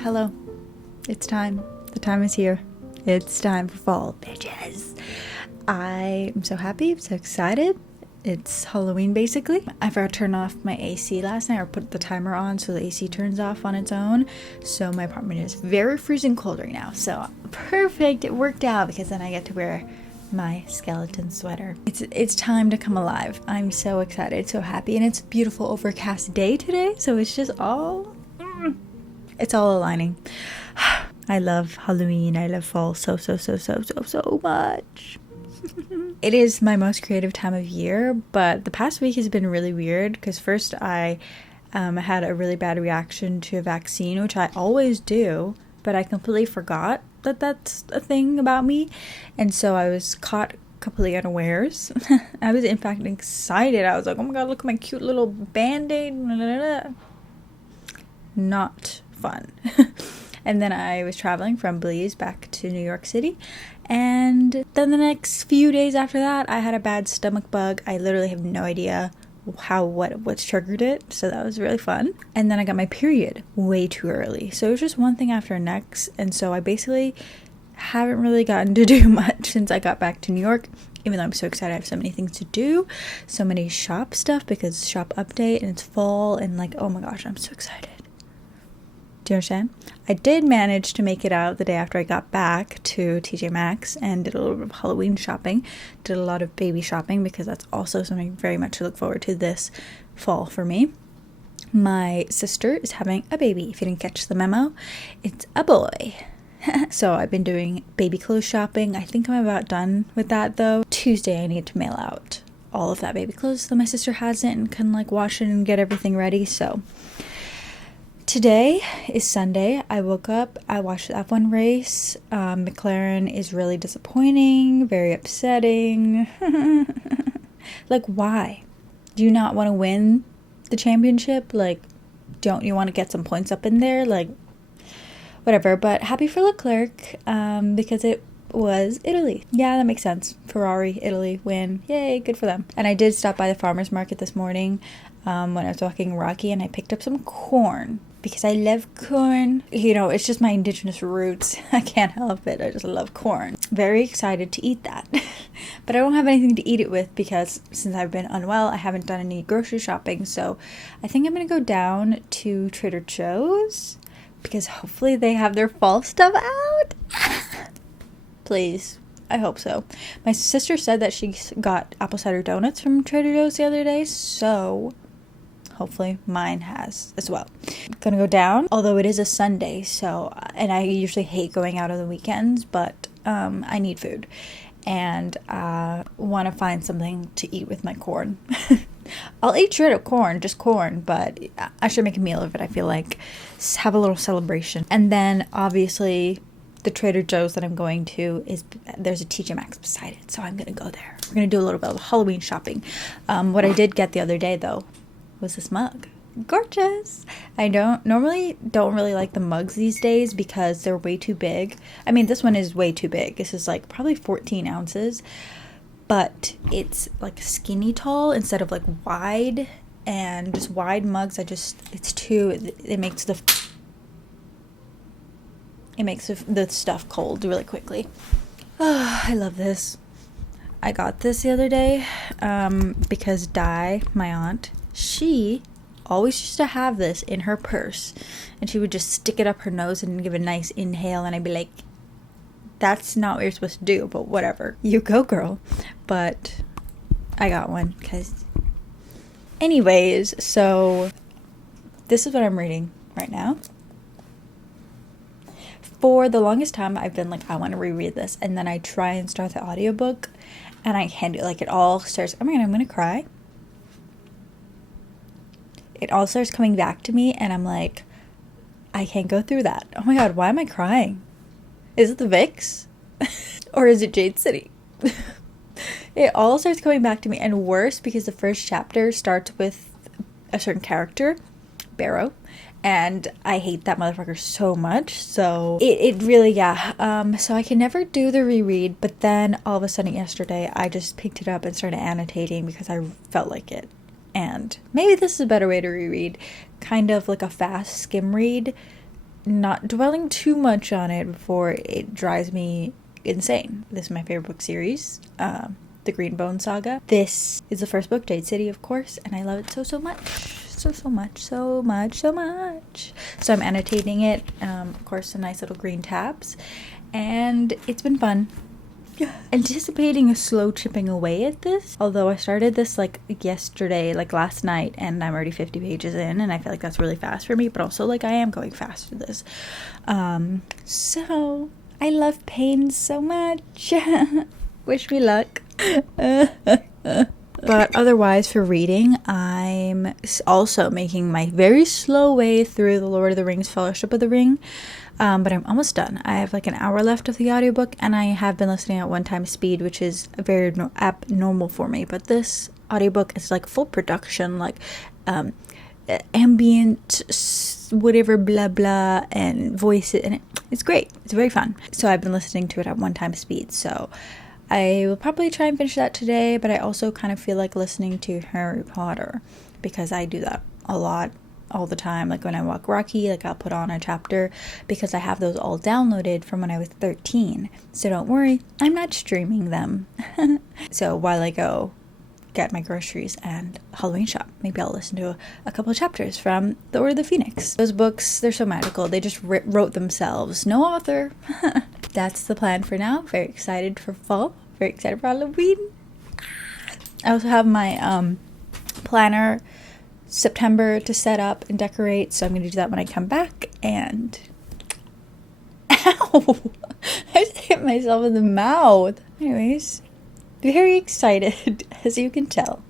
Hello, it's time. The time is here. It's time for fall, bitches. I am so happy, I'm so excited. It's Halloween basically. I forgot to turn off my AC last night, or put the timer on so the AC turns off on its own. So my apartment is very freezing cold right now. So perfect, it worked out because then I get to wear my skeleton sweater. It's time to come alive. I'm so excited, so happy, and it's a beautiful overcast day today. So it's just all it's all aligning. I love Halloween. I love fall so much. It is my most creative time of year, but the past week has been really weird because first I had a really bad reaction to a vaccine, which I always do, but I completely forgot that that's a thing about me, and so I was caught completely unawares. I was in fact excited. I was like, oh my god, look at my cute little band-aid. Not fun. And then I was traveling from Belize back to New York City, and then the next few days after that I had a bad stomach bug. I literally have no idea what's triggered it, so that was really fun. And then I got my period way too early, so it was just one thing after the next, and so I basically haven't really gotten to do much since I got back to New York, even though I'm so excited. I have so many things to do, so many shop stuff because shop update and it's fall, and like, oh my gosh, I'm so excited. Do you understand? I did manage to make it out the day after I got back to TJ Maxx and did a little bit of Halloween shopping. Did a lot of baby shopping because that's also something very much to look forward to this fall for me. My sister is having a baby. If you didn't catch the memo, it's a boy. So I've been doing baby clothes shopping. I think I'm about done with that though. Tuesday I need to mail out all of that baby clothes that my sister hasn't and can like wash it and get everything ready. So today is Sunday. I woke up, I watched the F1 race. McLaren is really disappointing, very upsetting. Like, why? Do you not want to win the championship? Like, don't you want to get some points up in there? Like, whatever. But happy for Leclerc, because it was Italy. Yeah, that makes sense. Ferrari, Italy, win. Yay, good for them. And I did stop by the farmer's market this morning when I was walking Rocky, and I picked up some corn. Because I love corn. You know, it's just my indigenous roots. I can't help it. I just love corn. Very excited to eat that. But I don't have anything to eat it with because since I've been unwell, I haven't done any grocery shopping. So I think I'm going to go down to Trader Joe's because hopefully they have their fall stuff out. Please. I hope so. My sister said that she got apple cider donuts from Trader Joe's the other day. So hopefully mine has as well. I'm gonna go down, although it is a Sunday, so, and I usually hate going out on the weekends, but I need food, and want to find something to eat with my corn. I'll eat shredded corn, just corn, but I should make a meal of it, I feel like. Have a little celebration. And then, obviously, the Trader Joe's that I'm going to is, there's a TJ Maxx beside it, so I'm gonna go there. We're gonna do a little bit of Halloween shopping. What I did get the other day, though, was this mug. Gorgeous. I don't really like the mugs these days because they're way too big. I mean, this one is way too big. This is like probably 14 ounces, but it's like skinny tall instead of like wide, and just wide mugs, it's too, it makes the stuff cold really quickly. Oh, I love this. I got this the other day because Di, my aunt, she always used to have this in her purse, and she would just stick it up her nose and give a nice inhale, and I'd be like, that's not what you're supposed to do, but whatever, you go girl. But I got one because anyways, so this is what I'm reading right now. For the longest time I've been like, I want to reread this, and then I try and start the audiobook and I can't do it. Like, it all starts, oh my god, I'm gonna cry. It all starts coming back to me, and I'm like, I can't go through that. Oh my god, why am I crying? Is it the Vicks? Or is it Jade City? It all starts coming back to me, and worse because the first chapter starts with a certain character, Barrow, and I hate that motherfucker so much. So it really, yeah. So I can never do the reread, but then all of a sudden yesterday I just picked it up and started annotating because I felt like it. And maybe this is a better way to reread, kind of like a fast skim read, not dwelling too much on it before it drives me insane. This is my favorite book series, the Greenbone Saga. This is the first book, Jade City, of course, and I love it so much. So much. So I'm annotating it, of course, some nice little green tabs, and it's been fun. Anticipating a slow chipping away at this, although I started this like yesterday, like last night, and I'm already 50 pages in, and I feel like that's really fast for me, but also like I am going fast through this. So I love pain so much. Wish me luck. But otherwise, for reading, I'm also making my very slow way through The Lord of the Rings, Fellowship of the Ring. But I'm almost done. I have like an hour left of the audiobook, and I have been listening at 1 times speed, which is very abnormal for me. But this audiobook is like full production, like ambient, whatever, blah blah, and voices, and it's great. It's very fun. So I've been listening to it at 1 times speed. So I will probably try and finish that today. But I also kind of feel like listening to Harry Potter because I do that a lot. All the time. Like when I walk Rocky, like I'll put on a chapter because I have those all downloaded from when I was 13. So don't worry, I'm not streaming them. So while I go get my groceries and Halloween shop, maybe I'll listen to a couple of chapters from The Order of the Phoenix. Those books, they're so magical. They just wrote themselves. No author. That's the plan for now. Very excited for fall. Very excited for Halloween. I also have my planner September to set up and decorate, so I'm going to do that when I come back. And ow, I just hit myself in the mouth. Anyways, very excited, as you can tell.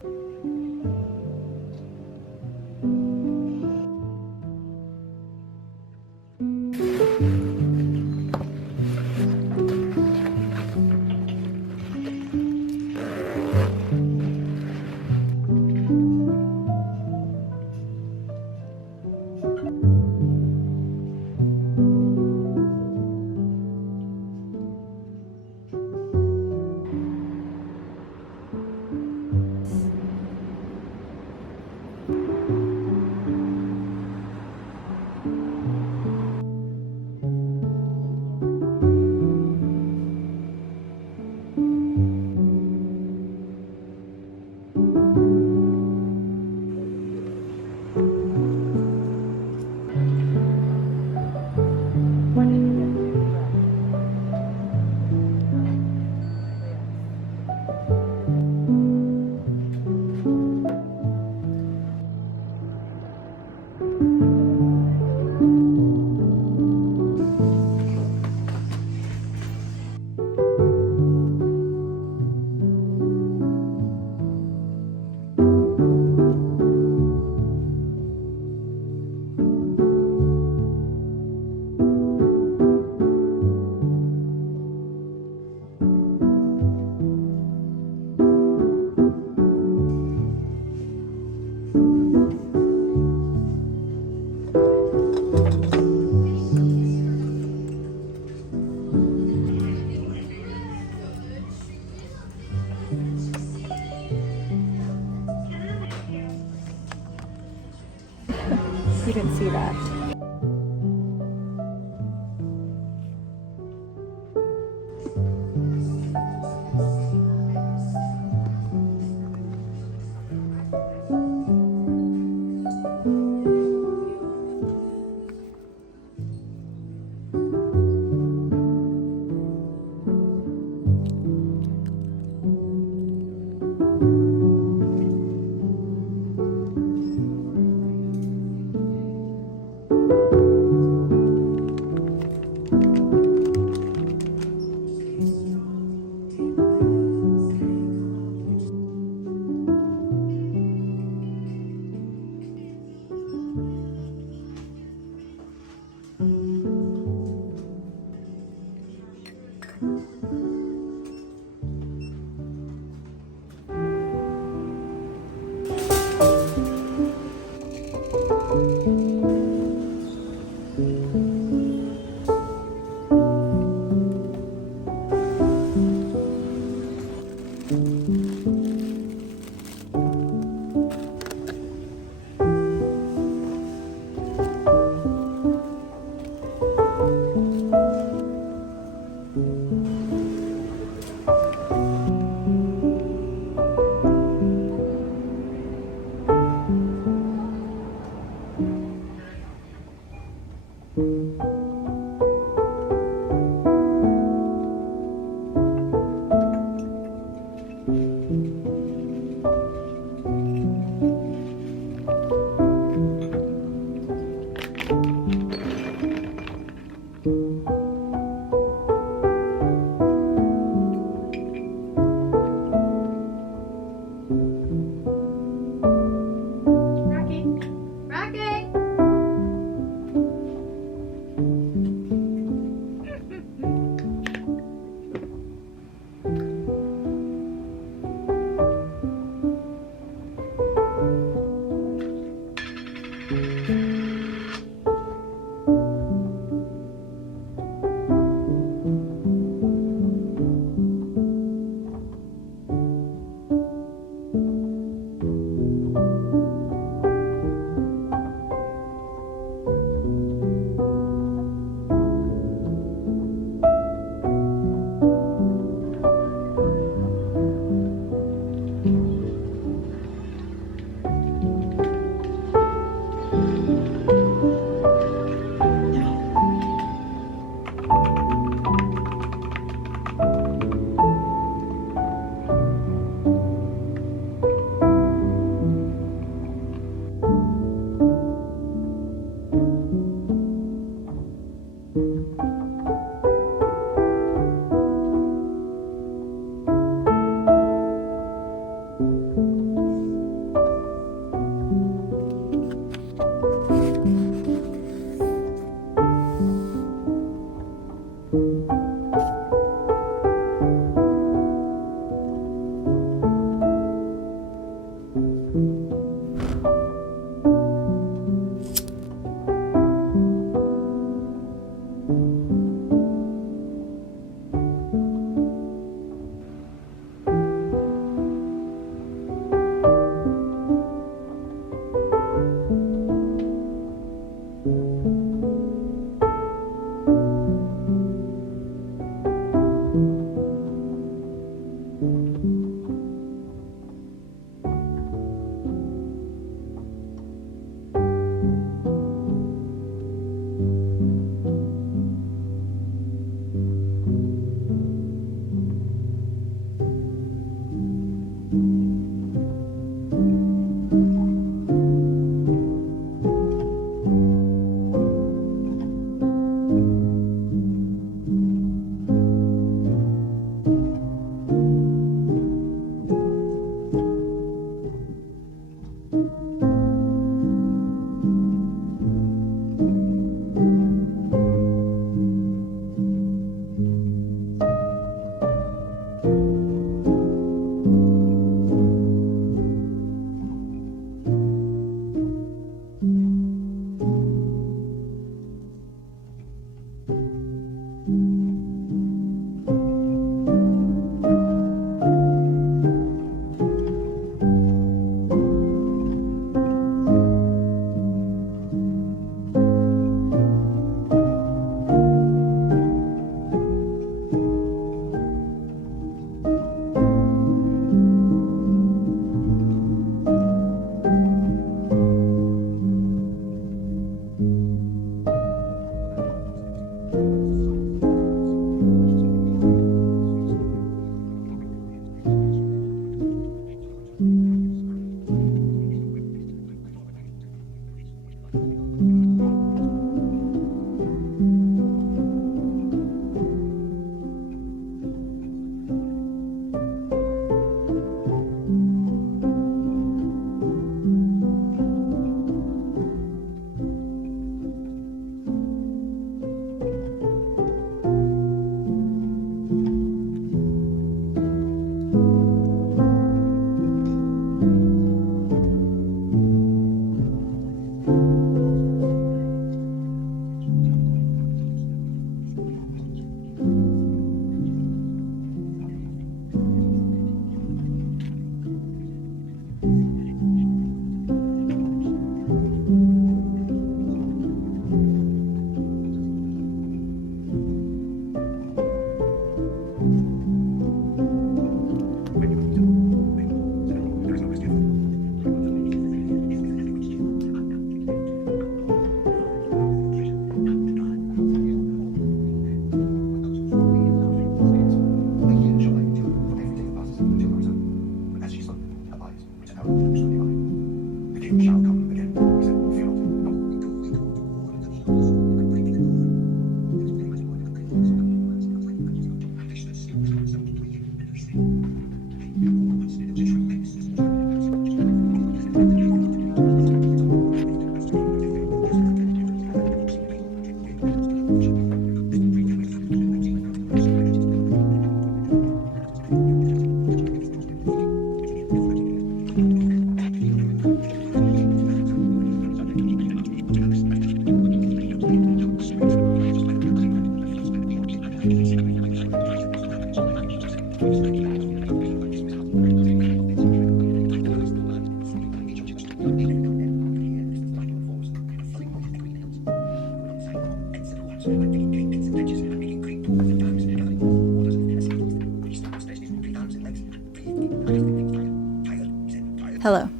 Hello,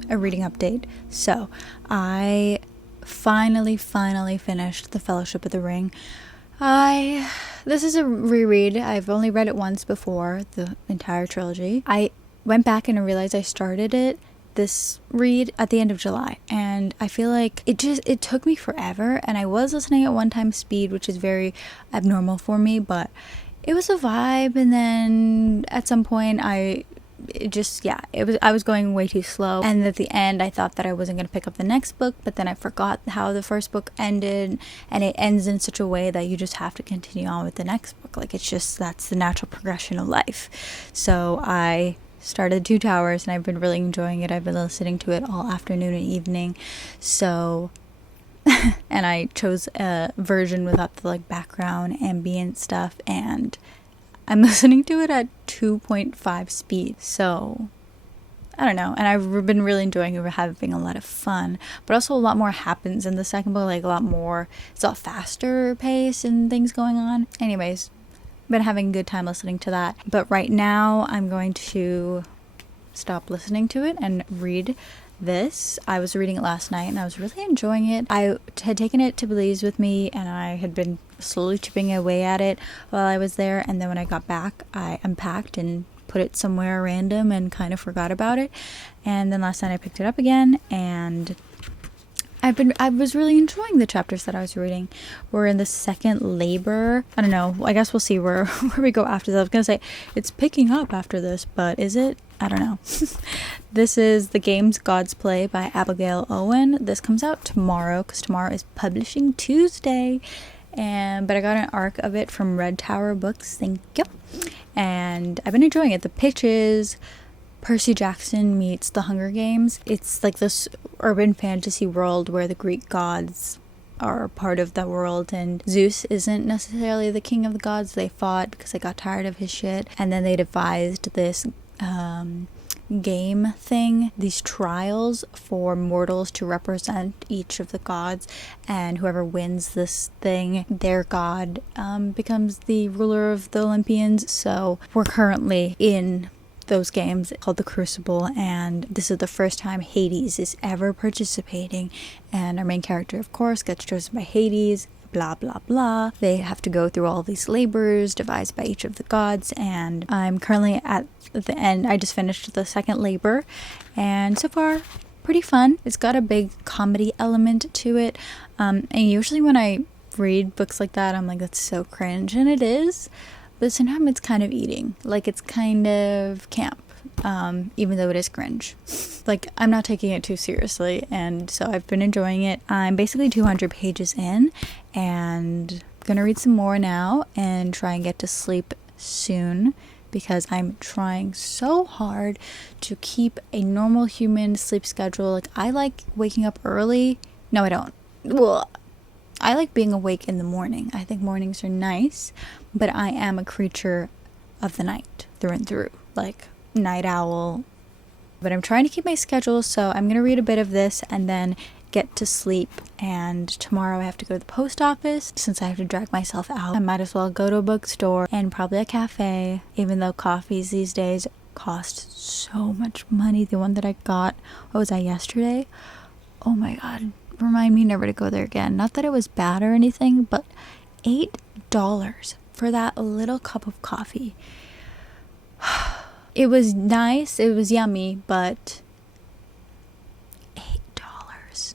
a reading update. So, I finally finished The Fellowship of the Ring. This is a reread. I've only read it once before, the entire trilogy. I went back and I realized I started this read at the end of July, and I feel like it took me forever, and I was listening at 1x speed, which is very abnormal for me, but it was a vibe. And then at some point I was going way too slow, and at the end I thought that I wasn't going to pick up the next book, but then I forgot how the first book ended, and it ends in such a way that you just have to continue on with the next book. Like, that's the natural progression of life. So I started Two Towers, and I've been really enjoying it. I've been listening to it all afternoon and evening. So and I chose a version without the background ambient stuff, and I'm listening to it at 2.5 speed. So I don't know, and I've been really enjoying it. We're having a lot of fun, but also a lot more happens in the second book, a lot more. It's a faster pace and things going on. Anyways, been having a good time listening to that. But right now I'm going to stop listening to it and read this. I was reading it last night and I was really enjoying it. I had taken it to Belize with me, and I had been slowly chipping away at it while I was there, and then when I got back I unpacked and put it somewhere random and kind of forgot about it. And then last night I picked it up again, and I was really enjoying the chapters that I was reading. We're in the second labor. I don't know, I guess we'll see where we go after this. I was gonna say it's picking up after this, but is it? I don't know. This is The Games Gods Play by Abigail Owen. This comes out tomorrow, because tomorrow is Publishing Tuesday. But I got an arc of it from Red Tower Books, thank you. And I've been enjoying it. The pitch is Percy Jackson meets the Hunger Games. It's like this urban fantasy world where the Greek gods are part of the world, and Zeus isn't necessarily the king of the gods. They fought because they got tired of his shit, and then they devised this game thing, these trials for mortals to represent each of the gods, and whoever wins this thing, their god becomes the ruler of the Olympians. So we're currently in those games called the Crucible, and this is the first time Hades is ever participating, and our main character, of course, gets chosen by Hades. Blah blah blah. They have to go through all these labors devised by each of the gods, and I'm currently at the end. I just finished the second labor, and so far pretty fun. It's got a big comedy element to it, and usually when I read books like that I'm like, that's so cringe, and it is, but sometimes it's kind of eating, it's kind of camp, even though it is cringe. I'm not taking it too seriously, and so I've been enjoying it. I'm basically 200 pages in, and gonna read some more now and try and get to sleep soon, because I'm trying so hard to keep a normal human sleep schedule. I like waking up early. No, I don't. Well, I like being awake in the morning. I think mornings are nice, but I am a creature of the night through and through, night owl. But I'm trying to keep my schedule, so I'm gonna read a bit of this and then get to sleep. And tomorrow I have to go to the post office. Since I have to drag myself out, I might as well go to a bookstore and probably a cafe, even though coffees these days cost so much money. The one that I got, what was that, yesterday? Oh my god, remind me never to go there again. Not that it was bad or anything, but $8 for that little cup of coffee. It was nice, it was yummy, but $8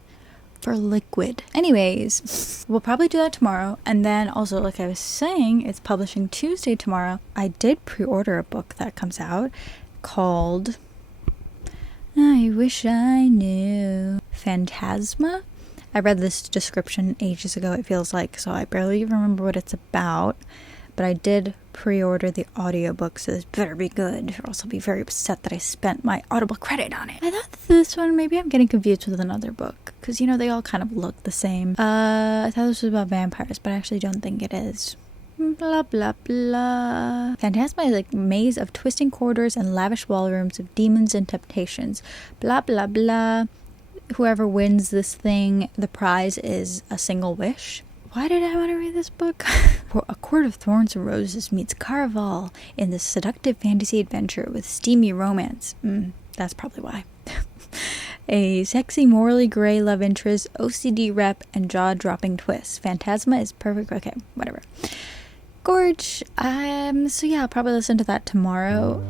for liquid. Anyways, we'll probably do that tomorrow. And then also, like I was saying, it's Publishing Tuesday tomorrow. I did pre-order a book that comes out called I Wish I Knew Phantasma. I read this description ages ago, it feels like, so I barely remember what it's about. But I did pre-order the audiobook, so this better be good, or else I'll be very upset that I spent my Audible credit on it. I thought this one, maybe I'm getting confused with another book, because, they all kind of look the same. I thought this was about vampires, but I actually don't think it is. Blah blah blah. Phantasma is like maze of twisting corridors and lavish ballrooms of demons and temptations. Blah blah blah. Whoever wins this thing, the prize is a single wish. Why did I want to read this book? A Court of Thorns and Roses meets Caraval in this seductive fantasy adventure with steamy romance. That's probably why. A sexy, morally gray love interest, OCD rep, and jaw-dropping twists. Phantasma is perfect. Okay, whatever. Gorge. So yeah, I'll probably listen to that tomorrow.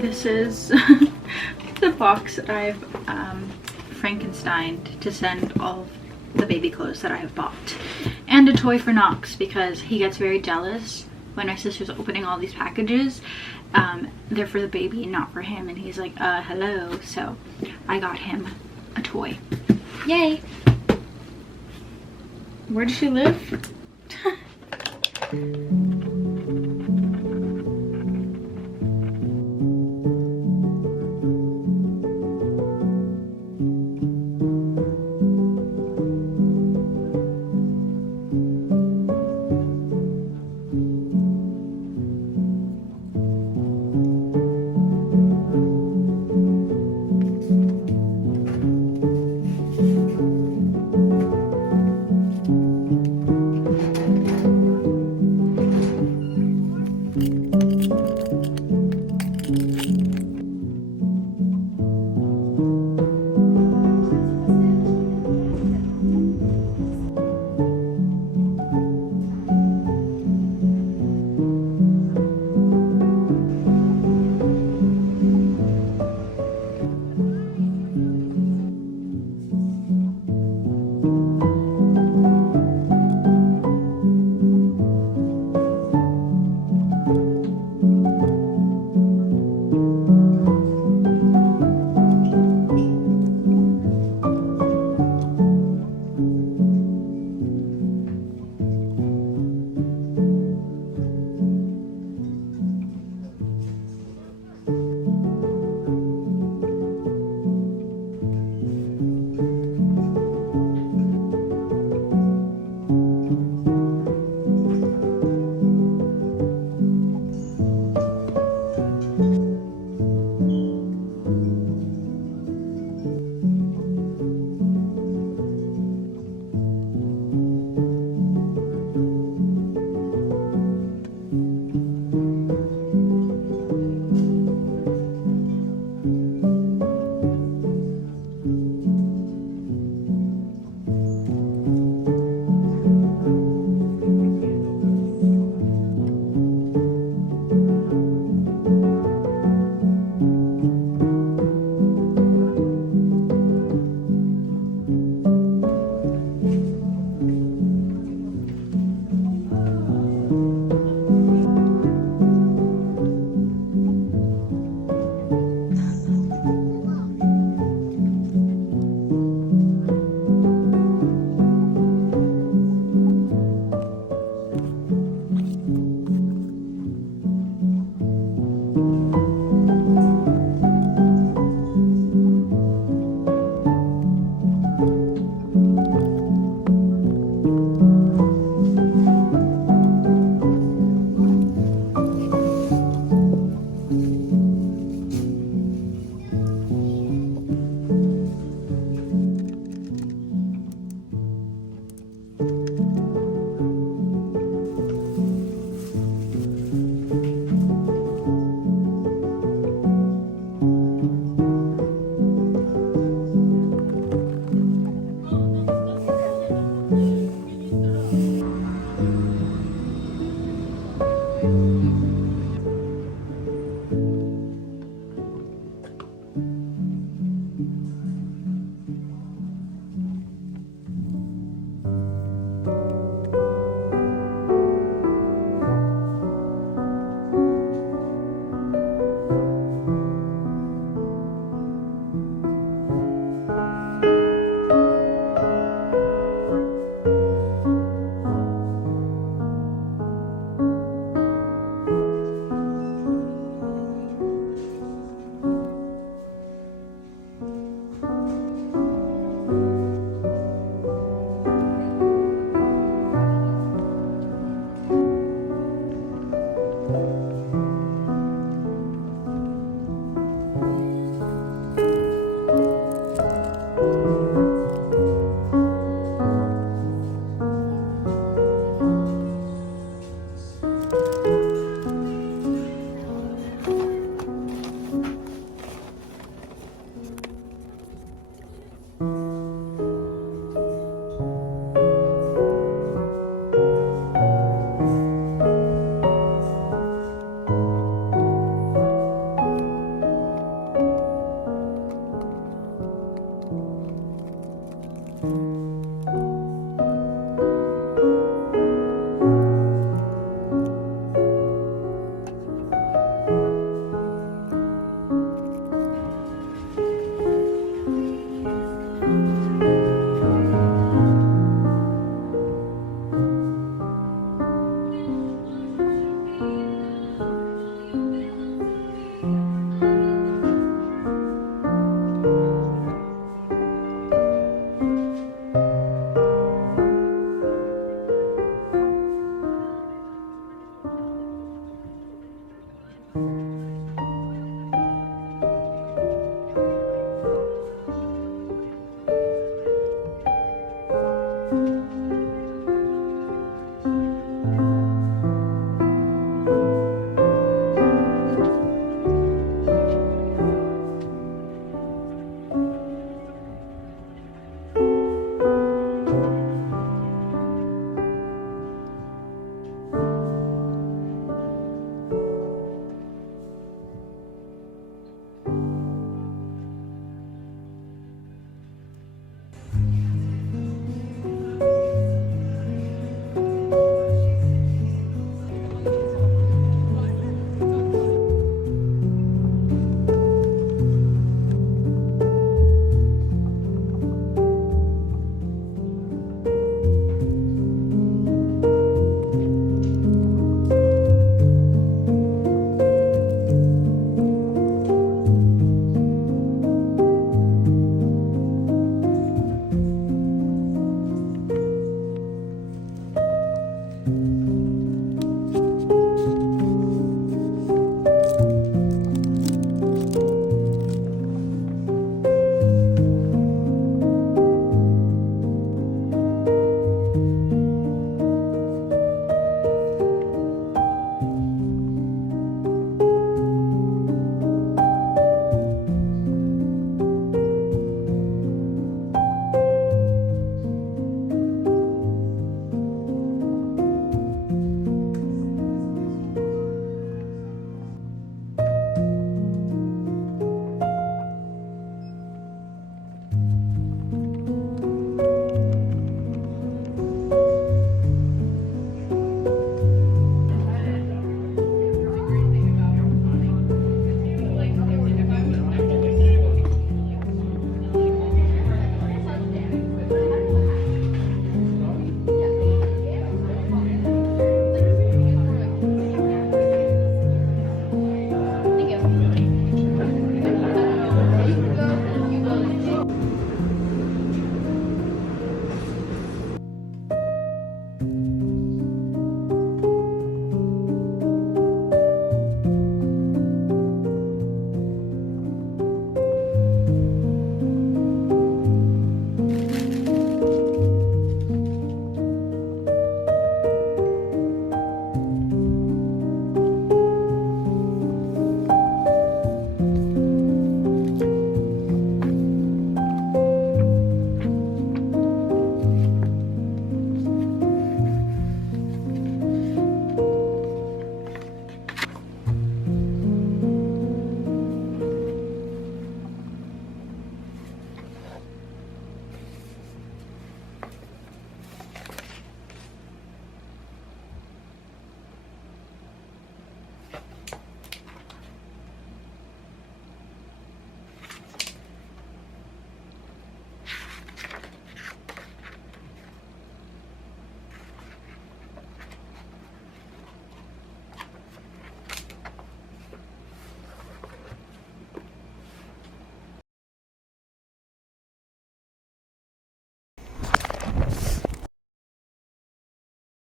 This is the box I've Frankensteined to send all of the baby clothes that I have bought. And a toy for Knox because he gets very jealous when my sister's opening all these packages. They're for the baby, not for him. And he's like, hello. So I got him a toy. Yay! Where does she live?